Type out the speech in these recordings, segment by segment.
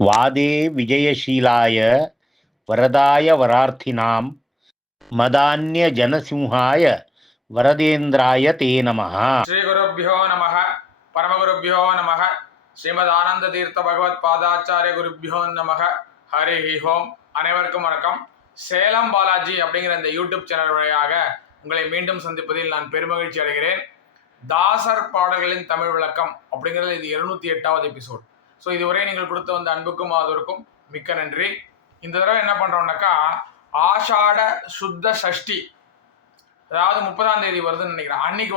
वादे विजयशीलाय वरदाय वरार्थिनां मदान्यजनसिंहाय वरदेन्द्राय ते नमः. श्री गुरुभ्यो नमः. परमगुरुभ्यो नमः. ஸ்ரீமத் தீர்த்த பகவத் பாதாச்சாரிய குருபியோ நமக. ஹரி ஓம். அனைவருக்கும் வணக்கம். சேலம் பாலாஜி அப்படிங்கிற இந்த யூடியூப் சேனல் வழியாக உங்களை மீண்டும் சந்திப்பதில் நான் பெருமகிழ்ச்சி அடைகிறேன். தாசர் பாடல்களின் தமிழ் விளக்கம் அப்படிங்கிறது இது 208வது எபிசோட். ஸோ இதுவரை நீங்கள் கொடுத்து வந்த அன்புக்கும் ஆதரவுக்கும் மிக்க நன்றி. இந்த தடவை என்ன பண்ணுறோம்னாக்கா ஆஷாட சுத்த சஷ்டி, அதாவது 30ஆம் தேதி வருதுன்னு நினைக்கிறேன். அன்னைக்கு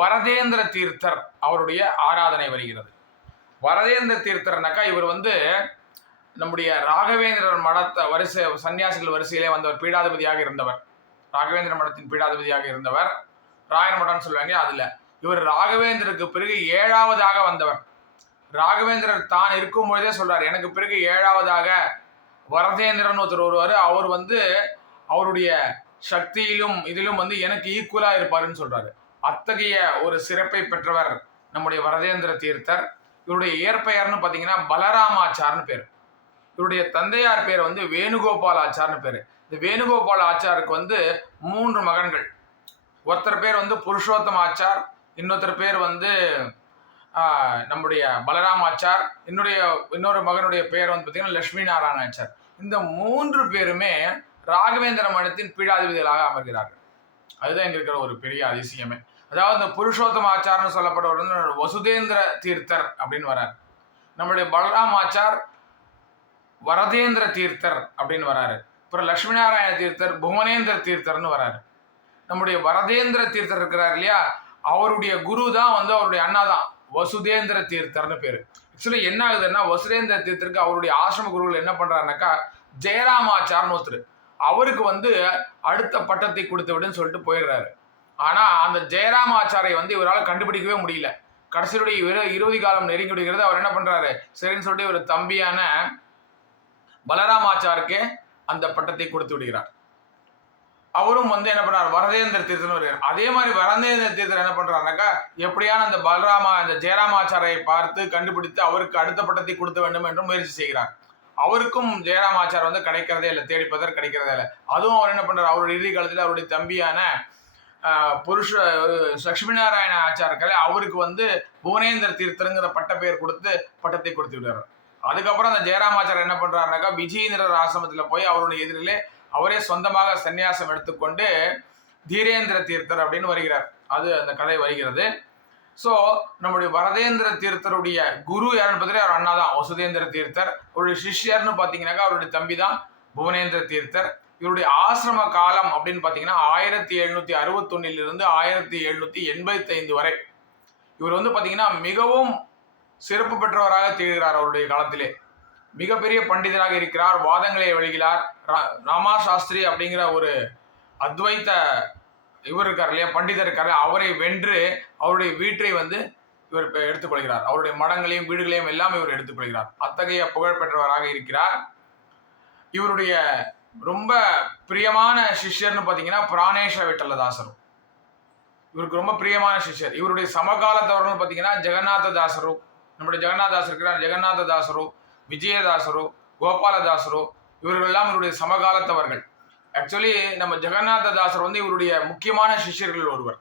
வரதேந்திர தீர்த்தர் அவருடைய ஆராதனை வருகிறது. வரதேந்திர தீர்த்தர்னாக்கா இவர் நம்முடைய ராகவேந்திரர் மடத்தை வரிசை சன்னியாசிகள் வரிசையிலே வந்தவர், பீடாதிபதியாக இருந்தவர். ராகவேந்திர மடத்தின் பீடாதிபதியாக இருந்தவர். ராயர் மடம்னு சொல்லுவாங்க. அதில் இவர் ராகவேந்திரருக்கு பிறகு 7வதாக வந்தவர். ராகவேந்திரர் தான் இருக்கும் பொழுதே சொல்றார், எனக்கு பிறகு 7வதாக வரதேந்திரன் ஒருத்தர் வருவார், அவர் அவருடைய சக்தியிலும் இதிலும் எனக்கு ஈக்குவலா இருப்பாருன்னு சொல்றாரு. அத்தகைய ஒரு சிறப்பை பெற்றவர் நம்முடைய வரதேந்திர தீர்த்தர். இவருடைய இயற்பெயர்னு பார்த்தீங்கன்னா பலராமாச்சார்னு பேர். இவருடைய தந்தையார் பேர் வேணுகோபால் ஆச்சார்னு பேர். இந்த வேணுகோபால் ஆச்சாருக்கு 3 மகன்கள். ஒருத்தர் பேர் புருஷோத்தம ஆச்சார், இன்னொருத்தர் பேர் நம்முடைய பலராமாச்சார், இன்னொரு மகனுடைய பேர் பார்த்தீங்கன்னா லட்சுமி நாராயண ஆச்சார். இந்த 3 பேருமே ராகவேந்திர மடத்தின் பீடாதிபதிகளாக அமர்கிறார்கள். அதுதான் இங்க இருக்கிற ஒரு பெரிய அதிசயமே. அதாவது இந்த புருஷோத்தம ஆச்சார்னு சொல்லப்படுவர் வசுதேந்திர தீர்த்தர் அப்படின்னு வராரு. நம்முடைய பலராமாச்சார் வரதேந்திர தீர்த்தர் அப்படின்னு வராரு. அப்புறம் லட்சுமி நாராயண தீர்த்தர் புவனேந்திர தீர்த்தர்னு வராரு. நம்முடைய வரதேந்திர தீர்த்தர் இருக்கிறார் இல்லையா, அவருடைய குரு தான் அவருடைய அண்ணா தான் வசுதேந்திர தீர்த்தர்னு பேரு. ஆக்சுவலி என்ன ஆகுதுன்னா, வசுதேந்திர தீர்த்தருக்கு அவருடைய ஆசிரம குருகள் என்ன பண்றாருனாக்கா ஜெயராமாச்சார்னு ஒருத்தர், அவருக்கு அடுத்த பட்டத்தை கொடுத்து விடுன்னு சொல்லிட்டு போயிடுறாரு. ஆனா அந்த ஜெயராமாச்சாரை இவரால் கண்டுபிடிக்கவே முடியல. கடைசியுடைய இறுதி காலம் நெருங்கி விடுகிறது. அவர் என்ன பண்றாரு, சரின்னு சொல்லிட்டு இவர் தம்பியான பலராமாச்சாருக்கு அந்த பட்டத்தை கொடுத்து விடுகிறார். அவரும் என்ன பண்றாரு, வரதேந்திர தீர்த்தர் வருகிறார். அதே மாதிரி வரதேந்திர தீர்த்தர் என்ன பண்றாருனாக்கா எப்படியான அந்த ஜெயராமாச்சாரை பார்த்து கண்டுபிடித்து அவருக்கு அடுத்த பட்டத்தை கொடுக்க வேண்டும் என்று முயற்சி செய்கிறார். அவருக்கும் ஜெயராமாச்சார் கிடைக்கிறதே இல்லை, தேடிப்பதற்கு கிடைக்கிறதே இல்லை. அதுவும் அவர் என்ன பண்றாரு, அவருடைய இறுதி காலத்தில் அவருடைய தம்பியான லட்சுமி நாராயண ஆச்சாரக்கலை அவருக்கு புவனேந்திர தீர்த்தருங்கிற பட்ட பெயர் கொடுத்து பட்டத்தை கொடுத்து விடுறாரு. அதுக்கப்புறம் அந்த ஜெயராமாச்சார் என்ன பண்றாருனாக்கா விஜயேந்திரர் ஆசிரமத்தில் போய் அவருடைய எதிரிலே அவரே சொந்தமாக சன்னியாசம் எடுத்துக்கொண்டு தீரேந்திர தீர்த்தர் அப்படின்னு வருகிறார். அது அந்த கதை வருகிறது. ஸோ நம்முடைய வரதேந்திர தீர்த்தருடைய குரு யாருன்னு பார்த்தீங்கன்னா அவர் அண்ணா தான் வசுதேந்திர தீர்த்தர். அவருடைய சிஷ்யர்னு பார்த்தீங்கன்னாக்கா அவருடைய தம்பி தான் புவனேந்திர தீர்த்தர். இவருடைய ஆசிரம காலம் அப்படின்னு பார்த்தீங்கன்னா 1761 1785 வரை. இவர் பார்த்தீங்கன்னா மிகவும் சிறப்பு பெற்றவராக திகழ்கிறார். அவருடைய காலத்திலே மிகப்பெரிய பண்டிதராக இருக்கிறார், வாதங்களை வெளிகிறார். ராமா சாஸ்திரி அப்படிங்கிற ஒரு அத்வைத்த இவர் இருக்கார் இல்லையா, பண்டிதர் இருக்காரு, அவரை வென்று அவருடைய வீட்டை இவர் எடுத்துக்கொள்கிறார். அவருடைய மடங்களையும் வீடுகளையும் எல்லாம் இவர் எடுத்துக்கொள்கிறார். அத்தகைய புகழ் பெற்றவராக இருக்கிறார். இவருடைய ரொம்ப பிரியமான சிஷ்யர்னு பார்த்தீங்கன்னா பிராணேஷ விட்டலதாசரும் இவருக்கு ரொம்ப பிரியமான சிஷ்யர். இவருடைய சமகாலத்தவர்கள் பார்த்தீங்கன்னா ஜெகநாததாசரும், நம்முடைய ஜெகநாதாசர் இருக்கிறார், ஜெகநாததாசரும் விஜயதாசரு கோபாலதாசரு இவர்களெல்லாம் இவருடைய சமகாலத்தவர்கள். ஆக்சுவலி நம்ம ஜெகநாததாசர் இவருடைய முக்கியமான சிஷ்யர்கள் ஒருவர்.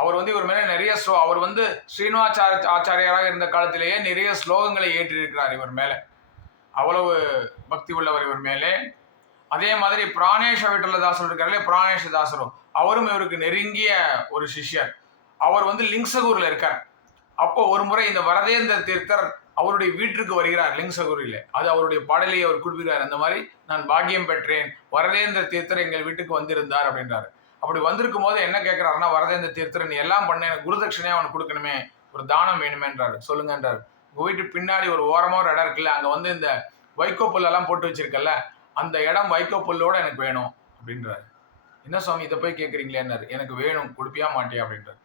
அவர் இவர் மேலே நிறைய அவர் ஆச்சாரியாராக இருந்த காலத்திலேயே நிறைய ஸ்லோகங்களை ஏற்றிருக்கிறார் இவர் மேலே. அவ்வளவு பக்தி உள்ளவர் இவர் மேலே. அதே மாதிரி பிராணேஷ விட்டலதாசர் இருக்காரு, பிராணேஷதாசரும் அவரும் இவருக்கு நெருங்கிய ஒரு சிஷ்யர். அவர் லிங்சகூர்ல இருக்கார். அப்போ ஒரு முறை இந்த வரதேந்திர தீர்த்தர் அவருடைய வீட்டிற்கு வருகிறார் லிங்சகூரில். அது அவருடைய பாடலை அவர் குறிப்பிடுகிறார். அந்த மாதிரி நான் பாக்கியம் பெற்றேன், வரதேந்திர தீர்த்தர் எங்கள் வீட்டுக்கு வந்திருந்தார் அப்படின்றாரு. அப்படி வந்திருக்கும் போது என்ன கேட்கிறாருன்னா, வரதேந்திர தீர்த்தர் நீ எல்லாம் பண்ண, எனக்கு குருதட்சணையா அவனுக்கு கொடுக்கணுமே, ஒரு தானம் வேணுமேன்றாரு. சொல்லுங்கன்றாரு. உங்க வீட்டு பின்னாடி ஒரு ஓரமாக ஒரு இடம் இருக்குல்ல, அங்கே இந்த வைக்கோ புல்லெல்லாம் போட்டு வச்சிருக்கல, அந்த இடம் வைக்கோ புல்லோட எனக்கு வேணும் அப்படின்றாரு. என்ன சுவாமி இதை போய் கேட்குறீங்களேன்னாரு. எனக்கு வேணும், கொடுப்பியா மாட்டியா அப்படின்றாரு.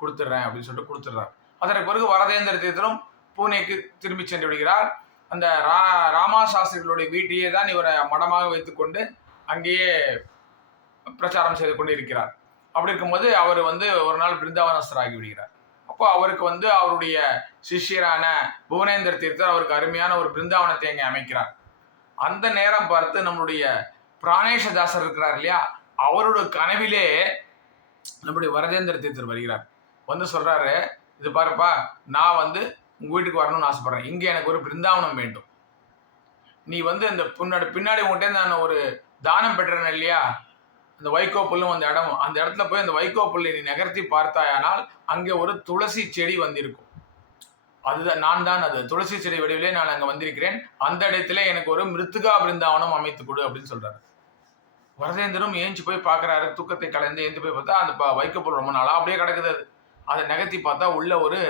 கொடுத்துட்றேன் அப்படின்னு சொல்லிட்டு கொடுத்துட்றாரு. அதற்கு பிறகு வரதேந்திர தீர்த்தரும் பூனேக்கு திரும்பி சென்று விடுகிறார். அந்த ராமா சாஸ்திரிகளுடைய வீட்டையே தான் இவரை மடமாக வைத்துக்கொண்டு அங்கேயே பிரச்சாரம் செய்து கொண்டு இருக்கிறார். அப்படி இருக்கும்போது அவர் ஒரு நாள் பிருந்தாவனஸ்தராகி விடுகிறார். அப்போ அப்போ அவருக்கு வந்து அவருடைய சிஷ்யரான புவனேந்திர தீர்த்தர் அவருக்கு அருமையான ஒரு பிருந்தாவனத்தை அங்கே அமைக்கிறார். அந்த நேரம் பார்த்து நம்முடைய பிராணேஷதாசர் இருக்கிறார் இல்லையா, அவரோட கனவிலே நம்முடைய வரதேந்திர தீர்த்தர் வருகிறார். வந்து சொல்றாரு, இது பாருப்பா, நான் வந்து உங்க வீட்டுக்கு வரணும்னு ஆசைப்படுறேன், இங்க எனக்கு ஒரு பிருந்தாவனம் வேண்டும், நீ வந்து இந்த பின்னாடி உங்கள்கிட்ட நான் ஒரு தானம் பெற்றேன் இல்லையா, அந்த வைகோ புல்லும் அந்த இடம், அந்த இடத்துல போய் அந்த வைகோ புல்லை நீ நகர்த்தி பார்த்தாயானால் அங்கே ஒரு துளசி செடி வந்திருக்கும், அதுதான் நான் தான் அது துளசி செடி வடிவிலே நான் அங்கே வந்திருக்கிறேன், அந்த இடத்துல எனக்கு ஒரு மிருத்துகா பிருந்தாவனம் அமைத்து கொடு அப்படின்னு சொல்றாரு. வரதேந்திரம் ஏஞ்சி போய் பார்க்குறாரு, தூக்கத்தை கலந்து ஏஞ்சி போய் பார்த்தா அந்த வைக்கப்புல் ரொம்ப நாளாக அப்படியே கிடக்குது. அதை நகர்த்தி பார்த்தா உள்ள ஒரு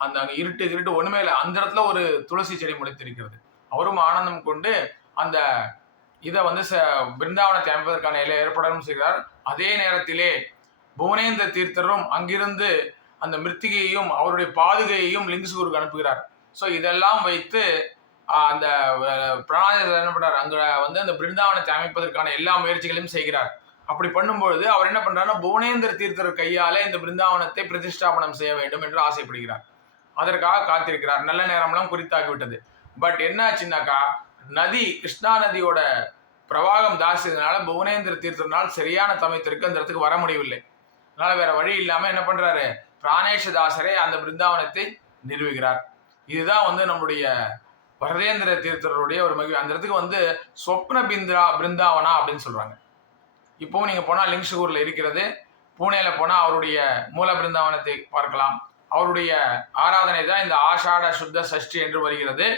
அந்த அங்கே இருட்டு ஒன்றுமே இல்லை, அந்த இடத்துல ஒரு துளசி செடி முளைத்திருக்கிறது. அவரும் ஆனந்தம் கொண்டு அந்த இதை வந்து பிருந்தாவனத்தை அமைப்பதற்கான ஏற்பாடும் செய்கிறார். அதே நேரத்திலே புவனேந்திர தீர்த்தரும் அங்கிருந்து அந்த மிருத்திகையையும் அவருடைய பாதுகையையும் லிங்கசுகருக்கு அனுப்புகிறார். ஸோ இதெல்லாம் வைத்து அந்த பிராணாதர் என்ன பண்றார், அங்க வந்து அந்த பிருந்தாவனத்தை அமைப்பதற்கான எல்லா முயற்சிகளையும் செய்கிறார். அப்படி பண்ணும்பொழுது அவர் என்ன பண்றாருன்னா, புவனேந்திர தீர்த்தர் கையால இந்த பிருந்தாவனத்தை பிரதிஷ்டாபனம் செய்ய வேண்டும் என்று ஆசைப்படுகிறார். அதற்காக காத்திருக்கிறார். நல்ல நேரம்லாம் குறித்தாகிவிட்டது. பட் என்ன ஆச்சுன்னாக்கா, நதி கிருஷ்ணா நதியோட பிரவாகம் தாசியதுனால புவனேந்திர தீர்த்தனால் சரியான சமயத்திற்கு அந்த இடத்துக்கு வர முடியவில்லை. அதனால வேற வழி இல்லாம என்ன பண்றாரு, பிராணேஷதாசரே அந்த பிருந்தாவனத்தை நிறுவுகிறார். இதுதான் வந்து நம்முடைய வரதேந்திர தீர்த்தருடைய ஒரு மகிழ்வு. அந்த இடத்துக்கு வந்து சொப்ன பிருந்தாவனா அப்படின்னு சொல்றாங்க. இப்போவும் நீங்க போனா லிங்ஷூர்ல இருக்கிறது, பூனேல போனா அவருடைய மூல பிருந்தாவனத்தை பார்க்கலாம். அவருடைய ஆராதனை தான் இந்த ஆஷாட சுத்த சஷ்டி என்று வருகிறது.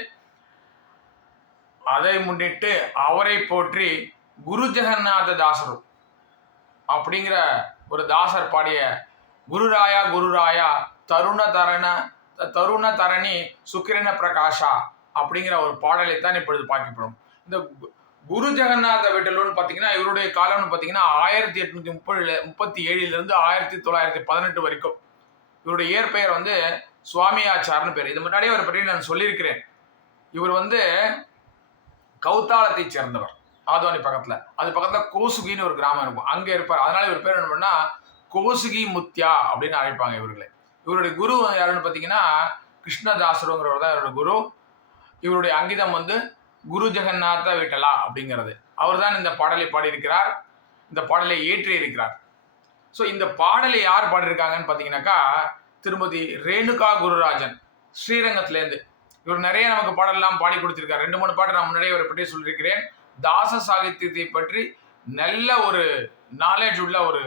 அதை முன்னிட்டு அவரை போற்றி குரு ஜெகநாத தாசரு அப்படிங்கிற ஒரு தாசர் பாடிய குருராயா குருராயா தருண தரணி சுக்கிரண பிரகாஷா அப்படிங்கிற ஒரு பாடலை தான் இப்பொழுது பார்க்கப்படும். இந்த குரு ஜெகநாத விட்டலோன்னு பார்த்தீங்கன்னா இவருடைய காலம்னு பார்த்தீங்கன்னா 1837 1918 வரைக்கும். இவருடைய இயற்பெயர் வந்து சுவாமியாச்சார்னு பேர். இது முன்னாடியே அவரை பற்றி நான் சொல்லியிருக்கிறேன். இவர் வந்து கௌத்தாளத்தை சேர்ந்தவர், ஆதோனி பக்கத்துல. அது பக்கத்துல கோசுகின்னு ஒரு கிராமம் இருக்கும், அங்க இருப்பார். அதனால இவர் பேர் என்ன பண்ணா கோசுகி முத்தியா அப்படின்னு அழைப்பாங்க இவர்களை. இவருடைய குரு யாருன்னு பார்த்தீங்கன்னா கிருஷ்ணதாசருங்கிறவர் தான் இவருடைய குரு. இவருடைய அங்கிதம் வந்து குரு ஜெகநாத விட்டலா அப்படிங்கிறது. அவர் தான் இந்த பாடலை பாடியிருக்கிறார், இந்த பாடலை ஏற்றி இருக்கிறார். ஸோ இந்த பாடலை யார் பாடியிருக்காங்கன்னு பார்த்தீங்கன்னாக்கா திருமதி ரேணுகா குருராஜன், ஸ்ரீரங்கத்திலேருந்து. இவர் நிறைய நமக்கு பாடலாம் பாடி கொடுத்திருக்காரு. 2-3 பாட்டு நான் முன்னாடியே அவரை பற்றி சொல்லியிருக்கிறேன். தாச சாகித்யத்தை பற்றி நல்ல ஒரு நாலேஜ் உள்ள ஒரு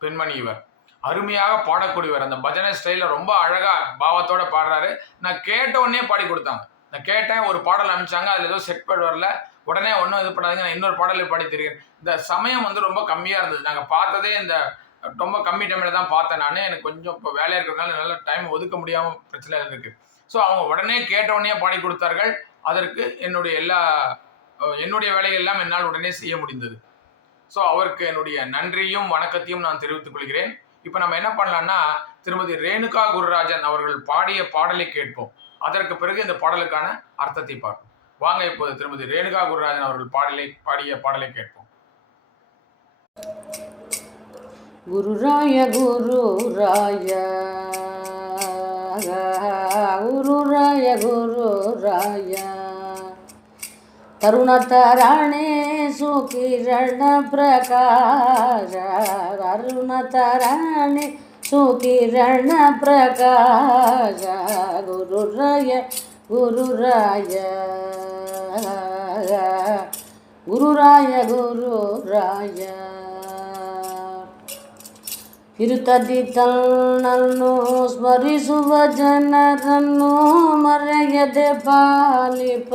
பெண்மணி இவர். அருமையாக பாடக்கூடியவர். அந்த பஜனை ஸ்டைலில் ரொம்ப அழகா பாவத்தோட பாடுறாரு. நான் கேட்ட உடனே பாடி கொடுத்தாங்க. நான் கேட்டேன், ஒரு பாடல் அனுப்பிச்சாங்க, அதில் ஏதோ செட் பேட் வரல, உடனே ஒன்றும் இது பண்ணாதீங்க, நான் இன்னொரு பாடலை பாடி தெரியும். இந்த சமயம் வந்து ரொம்ப கம்மியாக இருந்தது. நாங்கள் பார்த்ததே இந்த ரொம்ப கம்மி டைமில் தான் பார்த்தேன் நான். எனக்கு கொஞ்சம் இப்போ வேலையாக இருக்கிறதுனால நல்ல டைம் ஒதுக்க முடியாமல் பிரச்சனை இருக்குது. ஸோ அவங்க உடனே கேட்ட உடனே பாடி கொடுத்தார்கள். அதற்கு என்னுடைய வேலைகள் எல்லாம் என்னால் உடனே செய்ய முடிந்தது. ஸோ அவருக்கு என்னுடைய நன்றியும் வணக்கத்தையும் நான் தெரிவித்துக் கொள்கிறேன். இப்போ நம்ம என்ன பண்ணலாம்னா, திருமதி ரேணுகா குருராஜன் அவர்கள் பாடிய பாடலை கேட்போம். அதற்கு பிறகு இந்த பாடலுக்கான அர்த்தத்தை பார்ப்போம். வாங்க இப்போது திருமதி ரேணுகா குருராஜன் அவர்கள் பாடிய பாடலை கேட்போம். குருராய குருராய குருராய குருராய தருணதரணே சுகிரண பிரகாಶ தருணதரணே சுகிரண பிரகாಶ குருராய குருராய குருராய குருராಯ ಇರುತ್ತದೆ ತನ್ನನ್ನು ಸ್ಮರಿಸುವ ಜನರನ್ನು ಮರೆಯದೆ ಪಾಲಿಪ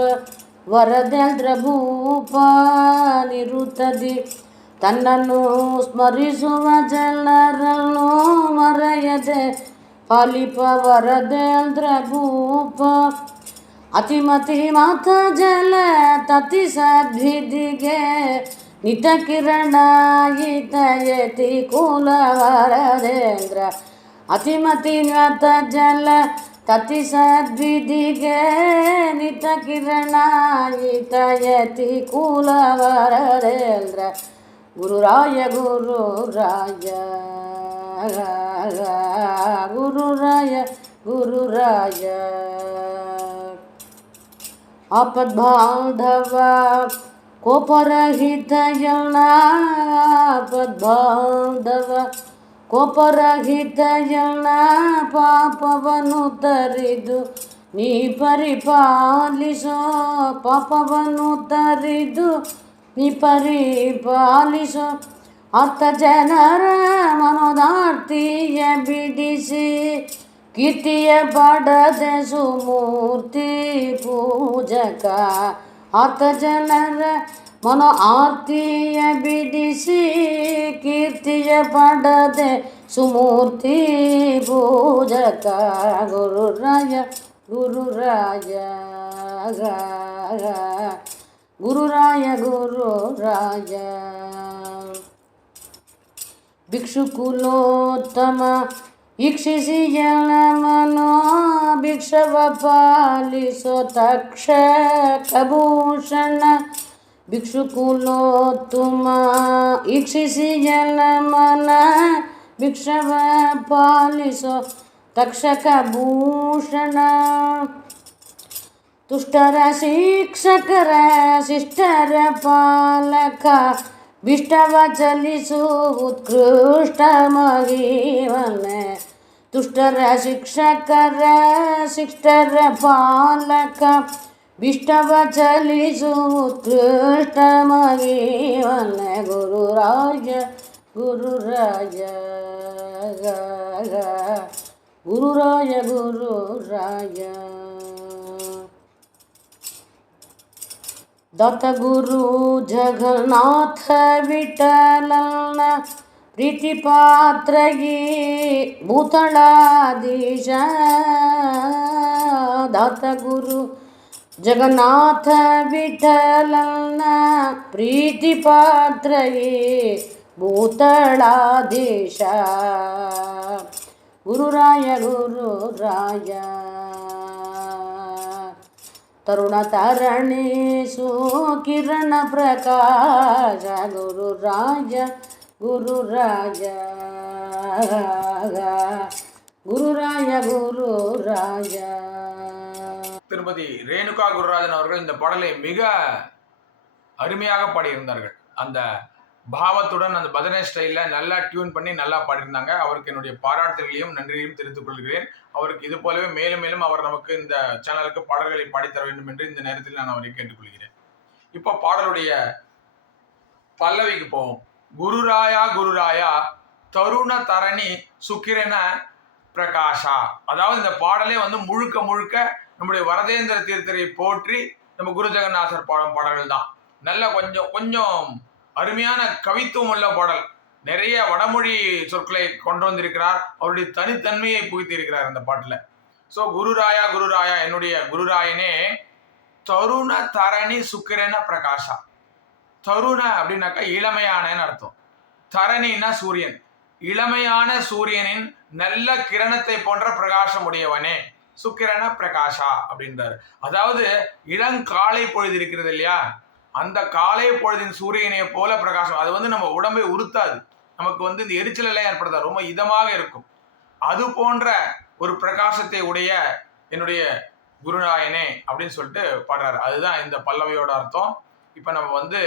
ವರದೇಂದ್ರ ಭೂಪ. ನಿರುತ್ತದೆ ತನ್ನನ್ನು ಸ್ಮರಿಸುವ ಜನರನ್ನು ಮರೆಯದೆ ಪಾಲಿಪ ವರದೇಂದ್ರ ಭೂಪ. ಅತಿಮತಿ ಮಾತ ಜಲ ತತಿ ಸದ್ವಿಧಿಗೆ ನಿತ ಕಿರಣ ಯತಿ ಕುಲ ವರದೇಂದ್ರ. ಅತಿಮತಿ ಮಾತ ಜಲ ತತಿ ಸದ್ವಿಧಿಗೆ ನಿತ ಕಿರಣ ಯತಿ ಕುಲ ವರದೇಂದ್ರ. ಗುರುರಾಯ ಗುರುರಾಯ ಗುರುರಾಯ ಗುರುರಾಯ ಆಪದ್ಬಾಂಧವ ಕೋಪರಹಿತ ಎಲ್ಲ ಆಪದ್ಬಾಂಧವ ಕೋಪರಹಿತ ಎಲ್ಲ ಪಾಪವನ್ನು ತರಿದು ನೀ ಪರಿಪಾಲಿಸೋ ಪಾಪವನ್ನು ತರಿದು ನೀ ಪರಿಪಾಲಿಸೋ ಅರ್ಥ ಜನರ ಮನೋದಾರ್ತಿಯ ಬಿಡಿಸಿ ಕೀರ್ತಿಯ ಪಡದೆ ಸುಮೂರ್ತಿ ಪೂಜಕ ಅರ್ಥ ಜನರ ಮನೋ ಆರ್ತಿಯ ಬಿಡಿಸಿ ಕೀರ್ತಿಯ ಪಡದೆ ಸುಮೂರ್ತಿ ಪೂಜಕ ಗುರುರಾಯ ಗುರುರಾಯ ಗುರುರಾಯ ಗುರುರಾಯ ಭಿಕ್ಷುಕುಲೋತ್ತಮ ಈಕ್ಷಿಸಿ ಜನಮನೋ ಭಿಕ್ಷವ ಪಾಲಿಸೋ ತಕ್ಷಕಭೂಷಣ ಭಿಕ್ಷುಕುಲೋತ್ತಮ ಈಕ್ಷಿಸಿ ಜನಮನ ಭಿಕ್ಷವ ಪಾಲಿಸೋ ತಕ್ಷಕಭೂಷಣ ತುಷ್ಟರ ಶಿಕ್ಷಕರ ಶಿಷ್ಟರ ಪಾಲಕ ವಿಷ್ಟವ ಚಲಿಸು ಉತ್ಕೃಷ್ಟ ಮಹಿಮನೆ ತುಷ್ಟರ ಶಿಕ್ಷಕರ ಶಿಷ್ಟರ ಪಾಲಕ ವಿಷ್ಟವ ಚಲಿಸು ಉತ್ಕೃಷ್ಟ ಮಹಿಮನೆ ಗುರುರಾಯ ಗುರುರಾಯ ಗುರುರಾಯ ಗುರುರಾಯ ದತ್ತ ಗುರು ಜಗನ್ನಾಥ ವಿಠಲನ ಪ್ರೀತಿ ಪಾತ್ರಗಿ ಭೂತಳಾಧೀಶ ದತ್ತ ಗುರು ಜಗನ್ನಾಥ ವಿಠಲನ ಪ್ರೀತಿ ಪಾತ್ರಗಿ ಭೂತಳಾಧೀಶ ಗುರುರಾಯ ಗುರುರಾಯ ತರುಣ ತರಣೇಶು ಕಿರಣ ಪ್ರಕಾಶ ಗುರುರಾಯ ಗುರುರಾಯ ಗುರುರಾಯ ಗುರುರಾಯ. திருமதி ரேணுகா குருராஜன் அவர்கள் இந்த பாடலை மிக அருமையாக பாடியிருந்தார்கள். அந்த பாவத்துடன் அந்த பஜனை ஸ்டைலில் நல்லா டியூன் பண்ணி நல்லா பாடியிருந்தாங்க. அவருக்கு என்னுடைய பாராட்டுகளையும் நன்றியையும் தெரிவித்துக் கொள்கிறேன். அவருக்கு இது போலவே மேலும் மேலும் அவர் நமக்கு இந்த சேனலுக்கு பாடல்களை பாடித்தர வேண்டும் என்று இந்த நேரத்தில் நான் அவரை கேட்டுக்கொள்கிறேன். இப்போ பாடலுடைய பல்லவிக்கு போவோம். குருராயா குருராயா தருண தரணி சுக்கிரன பிரகாஷா. அதாவது இந்த பாடலே வந்து முழுக்க முழுக்க நம்முடைய வரதேந்திர தீர்த்தரை போற்றி நம்ம குரு ஜெகநாதர் பாடும் பாடல்கள் தான். நல்ல கொஞ்சம் அருமையான கவித்துவம் உள்ள பாடல். நிறைய வடமொழி சொற்களை கொண்டு வந்திருக்கிறார். அவருடைய தனித்தன்மையை புகுத்தியிருக்கிறார் அந்த பாட்டில். ஸோ குருராயா குருராயா என்னுடைய குருராயனே தருண தரணி சுக்கிரன பிரகாஷா. தருண அப்படின்னாக்கா இளமையானன்னு அர்த்தம். தரணின்னா சூரியன். இளமையான சூரியனின் நல்ல கிரணத்தை போன்ற பிரகாசம் உடையவனே சுக்கிரன பிரகாஷா அப்படின்றாரு. அதாவது இளங்காலை பொழுது இருக்கிறது இல்லையா, அந்த காலை பொழுதின் சூரியனை போல பிரகாசம். அது வந்து நம்ம உடம்பை உறுத்தாது, நமக்கு வந்து இந்த எரிச்சல் எல்லாம் ஏற்படுத்தாது, ரொம்ப இதமாக இருக்கும். அது போன்ற ஒரு பிரகாசத்தை உடைய என்னுடைய குருநாயனே அப்படின்னு சொல்லிட்டு பாடுறாரு. அதுதான் இந்த பல்லவியோட அர்த்தம். இப்ப நம்ம வந்து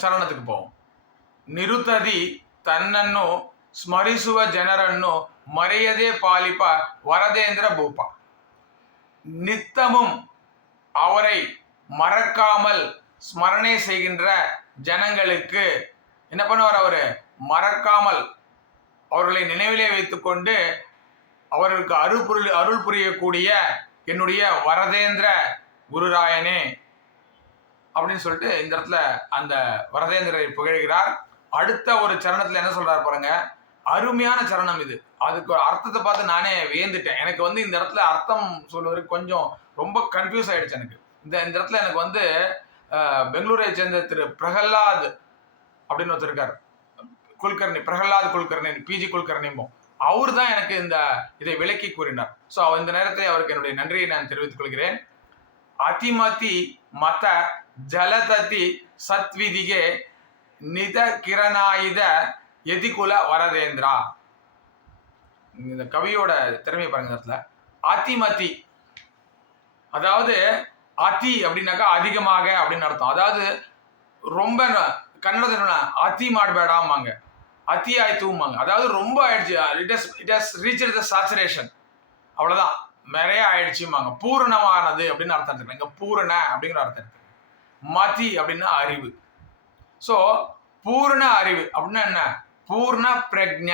ಚರಣத்துக்கு போவோம். ನಿರುತದಿ ತನ್ನನ್ನು ಸ್ಮರಿಸುವ ಜನರನ್ನು ಮರೆಯದೆ ಪಾಲಿಪ வரதேந்திர ಭೂಪ. நித்தமும் அவரை மறக்காமல் ஸ்மரணை செய்கின்ற ஜனங்களுக்கு என்ன பண்ணுவார்? அவரு மறக்காமல் அவர்களை நினைவிலே வைத்துக்கொண்டு அவர்களுக்கு அருள் புரியக்கூடிய என்னுடைய வரதேந்திர குருராயனே அப்படின்னு சொல்லிட்டு இந்த இடத்துல அந்த வரதேந்திரரை புகழ்கிறார். அடுத்த ஒரு சரணத்துல என்ன சொல்றாரு பாருங்க, அருமையான சரணம் இது. அதுக்கு அர்த்தத்தை பார்த்து நானே வியந்துட்டேன். எனக்கு வந்து இந்த இடத்துல அர்த்தம் சொல்வதற்கு கொஞ்சம் ரொம்ப கன்ஃபியூஸ் ஆயிடுச்சு எனக்கு. இந்த இடத்துல எனக்கு வந்து பெங்களூரை சேர்ந்த திரு பிரகலாத் அப்படின்னு ஒருத்தர் இருக்கார், குல்கர்னி, பிரகலாத் குல்கர்னி, பிஜி குல்கர்னியும். அவர் தான் எனக்கு இதை விளக்கி கூறினார். ஸோ இந்த நேரத்தில் அவருக்கு என்னுடைய நன்றியை நான் தெரிவித்துக் கொள்கிறேன். அதிமதி மத ಜಲತತಿ ಸತ್ವಿದಿಗೆ ನಿಧ ಕಿರಣಾಯಿದ யதிகுல வரதேந்திரா. இந்த கவியோட திறமை பாருங்க இடத்துல. அதிமதி, அதாவது அதி அப்படின்னாக்கா அதிகமாக அப்படின்னு அர்த்தம். அதாவது ரொம்ப கன்னடத்தில் அதி மாடபேடாமாங்க, அதி ஆயிடுவாங்க. அதாவது ரொம்ப ஆயிடுச்சு, it has reached the saturation, அவ்வளவுதான், நிறைய ஆயிடுச்சுமாங்க. பூரணமானது அப்படின்னு அர்த்தம் இருக்கு. இங்க பூரண அப்படிங்கிற அர்த்தம் இருக்கு. மதி அப்படின்னா அறிவு. ஸோ பூர்ண அறிவு அப்படின்னா என்ன? பூர்ண பிரக்ஞ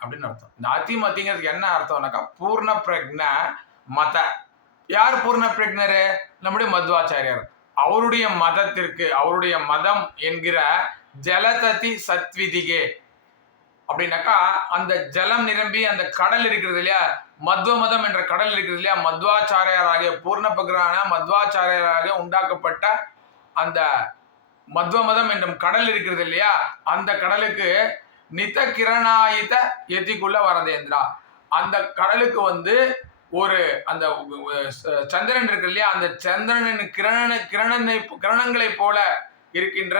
அப்படின்னு அர்த்தம். இந்த அதிமதிங்கிறதுக்கு என்ன அர்த்தம்னாக்கா பூர்ண பிரக்ஞ மத. யார் பூர்ண பிரக்ஞரு? நம்முடைய மத்வாச்சாரியார். அவருடைய மதத்திற்கு, அவருடைய மதம் என்கிற ஜலததி சத்விதிகே அப்படின்னாக்கா அந்த ஜலம் நிரம்பி அந்த கடல் இருக்கிறது இல்லையா, மத்வ மதம் என்ற கடல் இருக்கிறது இல்லையா, மத்வாச்சாரியராகிய பூர்ண பக்ரான மத்வாச்சாரியராக உண்டாக்கப்பட்ட அந்த மத்வ மதம் என்றும் கடல் இருக்கிறது இல்லையா, அந்த கடலுக்கு நித கிரணாயித யதிகுல வரதேந்திரா, அந்த கடலுக்கு வந்து ஒரு அந்த சந்திரன் இருக்கு இல்லையா, அந்த சந்திரனின் கிரணங்களை போல இருக்கின்ற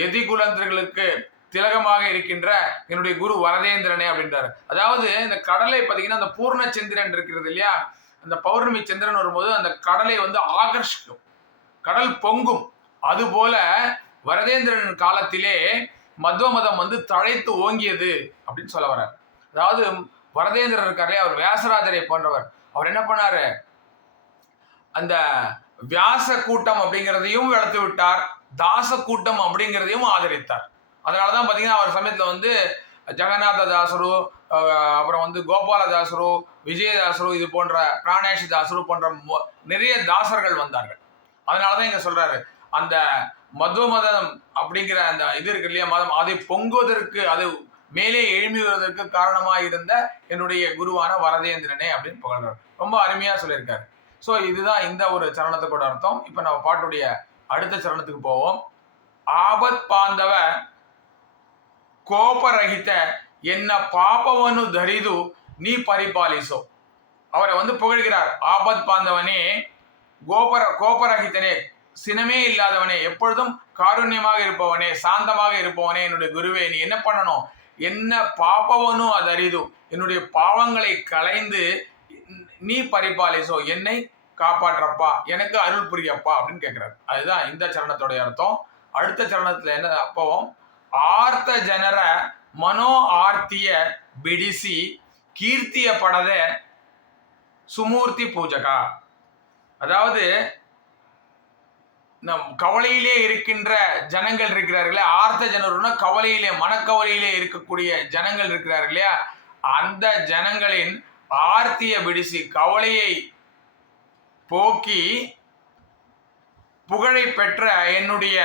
யதிகுலந்தர்களுக்கு திலகமாக இருக்கின்ற என்னுடைய குரு வரதேந்திரனே அப்படின்றாரு. அதாவது இந்த கடலை பார்த்தீங்கன்னா அந்த பூர்ண சந்திரன் இருக்கிறது இல்லையா, அந்த பௌர்ணமி சந்திரன் வரும்போது அந்த கடலை வந்து ஆகர்ஷிக்கும், கடல் பொங்கும். அதுபோல வரதேந்திரன் காலத்திலே மத்வ மதம் வந்து தழைத்து ஓங்கியது அப்படின்னு சொல்ல வர்றார். அதாவது வரதேந்திரன் இருக்காரே, அவர் வியாசராஜரை போன்றவர். அவர் என்ன பண்ணாரு, அந்த வியாச கூட்டம் அப்படிங்கிறதையும் வளர்த்து விட்டார், தாச கூட்டம் அப்படிங்கிறதையும் ஆதரித்தார். அதனாலதான் பாத்தீங்கன்னா அவர் சமயத்துல வந்து ஜெகநாத தாசரு, அப்புறம் வந்து கோபாலதாசரு, விஜயதாசரு, இது போன்ற பிராணேஷி தாசரு போன்ற நிறைய தாசர்கள் வந்தார்கள். அதனாலதான் இங்க சொல்றாரு, அந்த மத்வ மதம் அப்படிங்கிற அந்த இது இருக்கு இல்லையா மதம், அதை பொங்குவதற்கு, அது மேலே எழும்பி வருவதற்கு காரணமாக இருந்த என்னுடைய குருவான வரதேந்திரனே அப்படின்னு புகழ்றார். ரொம்ப அருமையா சொல்லியிருக்காரு. ஸோ இதுதான் இந்த ஒரு சரணத்துக்கூட அர்த்தம். இப்போ நம்ம பாட்டுடைய அடுத்த சரணத்துக்கு போவோம். ஆபத் பாந்தவ கோபரகித என்ன பாபவனு தரிது நீ பரிபாலிசோ. அவரை வந்து புகழ்கிறார். ஆபத் பாந்தவனே, கோபரகிதனே, சினமே இல்லாதவனே, எப்பொழுதும் காருண்யமாக இருப்பவனே, சாந்தமாக இருப்பவனே, என்னுடைய குருவே, நீ என்ன பண்ணணும், என்ன பாபவனும் அது அறிது, என்னுடைய பாவங்களை களைந்து நீ பரிபாலிசோ, என்னை காப்பாற்றப்பா, எனக்கு அருள் புரியப்பா அப்படின்னு கேட்கிறார். அதுதான் இந்த சரணத்தோடைய அர்த்தம். அடுத்த சரணத்துல என்ன அப்பவும், ஆர்த்த ஜனர மனோ ஆர்த்திய பிடிசி கீர்த்திய படத சுமூர்த்தி பூஜகா. அதாவது நம் கவலையிலே இருக்கின்ற ஜனங்கள் இருக்கிறார்களே, ஆர்த்த ஜனருன்னா கவலையிலே, மனக்கவலையிலே இருக்கக்கூடிய ஜனங்கள் இருக்கிறார்களே, அந்த ஜனங்களின் ஆர்த்திய பிடிசி, கவலையை போக்கி புகழை பெற்ற என்னுடைய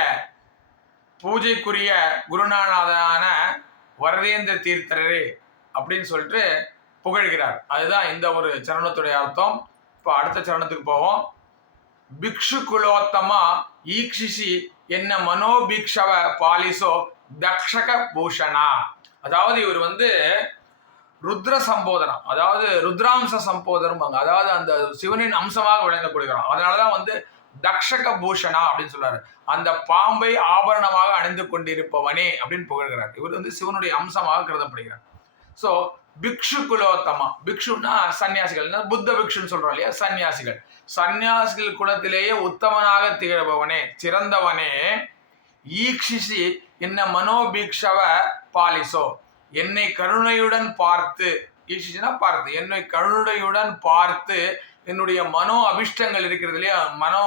பூஜைக்குரிய குருநாதனான வரதேந்திர தீர்த்தரே அப்படின்னு சொல்லிட்டு புகழ்கிறார். அதுதான் இந்த ஒரு சரணத்துடைய அர்த்தம். இப்போ அடுத்த சரணத்துக்கு போவோம். பிக்ஷு குலோத்தமா ஈக்ஷிஷி என்ன மனோபிக்ஷவ பாலிசோ தக்ஷக பூஷணா. அதாவது இவர் வந்து ருத்ர சம்போதனம், அதாவது ருத்ராம்ச சம்போதனம், அதாவது அந்த சிவனின் அம்சமாக விளங்கக்கூடியவர். அதனாலதான் வந்து தக்ஷக பூஷணா அப்படின்னு சொல்றாரு. அந்த பாம்பை ஆபரணமாக அணிந்து கொண்டிருப்பவனே அப்படின்னு புகழ்கிறார். இவர் வந்து சிவனுடைய அம்சமாக கருதப்படுகிறார். ஸோ பிக்ஷு குலோத்தமா, பிக்ஷுன்னா சன்னியாசிகள், புத்த பிக்ஷுன்னு சொல்றோம் இல்லையா, சன்னியாசிகள், சன்னியாசிகள் குலத்திலேயே உத்தமனாக திகழ்பவனே, சிறந்தவனே, ஈக்ஷிசி என்ன மனோபீக்ஷவ பாலிசோ, என்னை கருணையுடன் பார்த்து, ஈக்ஷிசினா பார்த்து, என்னை கருணையுடன் பார்த்து என்னுடைய மனோ அபிஷ்டங்கள் இருக்கிறது இல்லையா, மனோ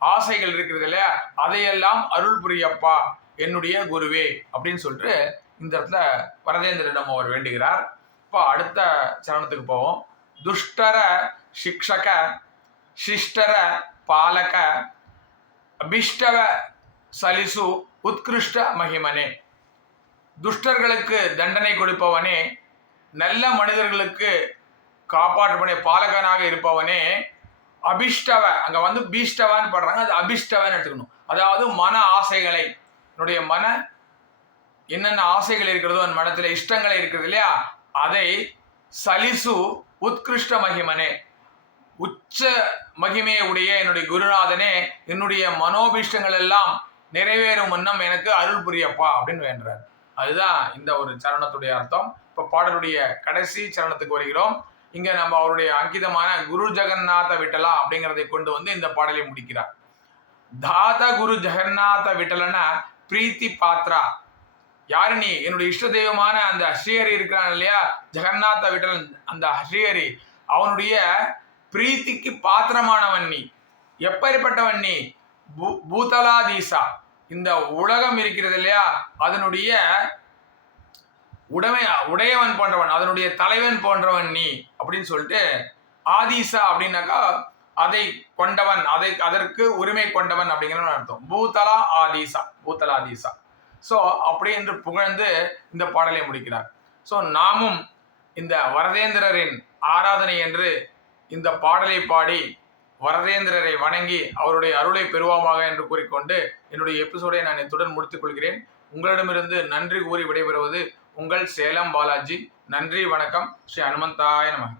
ஆசைகள் இருக்கிறது இல்லையா, அதையெல்லாம் அருள் புரியப்பா என்னுடைய குருவே அப்படின்னு சொல்லிட்டு இந்த இடத்துல வரதேந்திரிடம் அவர் வேண்டுகிறார். இப்போ அடுத்த சரணத்துக்கு போவோம். துஷ்டர சிக்ஷக சிஷ்டர பாலக அபிஷ்டவ சலிசு உத்கிருஷ்ட மகிமனே. துஷ்டர்களுக்கு தண்டனை கொடுப்பவனே, நல்ல மனிதர்களுக்கு காப்பாற்றுவனே, பாலகனாக இருப்பவனே, அபிஷ்டவ, அங்க வந்து பீஷ்டவன்னு படுறாங்க, அது அபிஷ்டவன்னு எடுத்துக்கணும். அதாவது மன ஆசைகளை, என்னுடைய மன என்னென்ன ஆசைகள் இருக்கிறதோ என் மனத்துல இஷ்டங்களை இருக்கிறது இல்லையா, அதை சலிசு உத்கிருஷ்ட மகிமனே, உச்ச மகிமையை உடைய என்னுடைய குருநாதனே, என்னுடைய மனோபிஷ்டங்கள் எல்லாம் நிறைவேறும் முன்னம் எனக்கு அருள் புரியப்பா அப்படின்னு வேண்டுறார். அதுதான் இந்த ஒரு சரணத்துடைய அர்த்தம். இப்ப பாடலுடைய கடைசி சரணத்துக்கு வருகிறோம். இங்க நம்ம அவருடைய அங்கிதமான குரு ஜெகநாத விட்டலா அப்படிங்கிறதை கொண்டு வந்து இந்த பாடலை முடிக்கிறார். தாத குரு ஜெகநாத விட்டலனா பிரீத்தி பாத்ரா. யாரு நீ? என்னுடைய இஷ்ட தெய்வமான அந்த ஸ்ரீஹரி இருக்கிறான் இல்லையா, ஜெகநாத விட்டலன், அந்த ஸ்ரீஹரி, அவனுடைய பிரீத்திக்கு பாத்திரமானவன் நீ. எப்பேற்பட்டவன் நீ? பூதலாதீசா, இந்த உலகம் இருக்கிறது இல்லையா, அதனுடைய உடையவன் போன்றவன், அதனுடைய தலைவன் போன்றவன் நீ அப்படின்னு சொல்லிட்டு, ஆதீசா அப்படின்னாக்கா அதை கொண்டவன், அதற்கு உரிமை கொண்டவன் அப்படிங்கிற அர்த்தம். பூதலா ஆதீசா, பூதலாதீசா. ஸோ அப்படி என்று புகழ்ந்து இந்த பாடலை முடிக்கிறார். ஸோ நாமும் இந்த வரதேந்திரரின் ஆராதனை என்று இந்த பாடலை பாடி வரதேந்திரரை வணங்கி அவருடைய அருளை பெறுவோமாக என்று கூறிக்கொண்டு என்னுடைய எபிசோடை நான் இத்துடன் முடித்துக் கொள்கிறேன். உங்களிடமிருந்து நன்றி கூறி விடைபெறுவது உங்கள் சேலம் பாலாஜி. நன்றி, வணக்கம். ஸ்ரீ ஹனுமந்தாய நமः.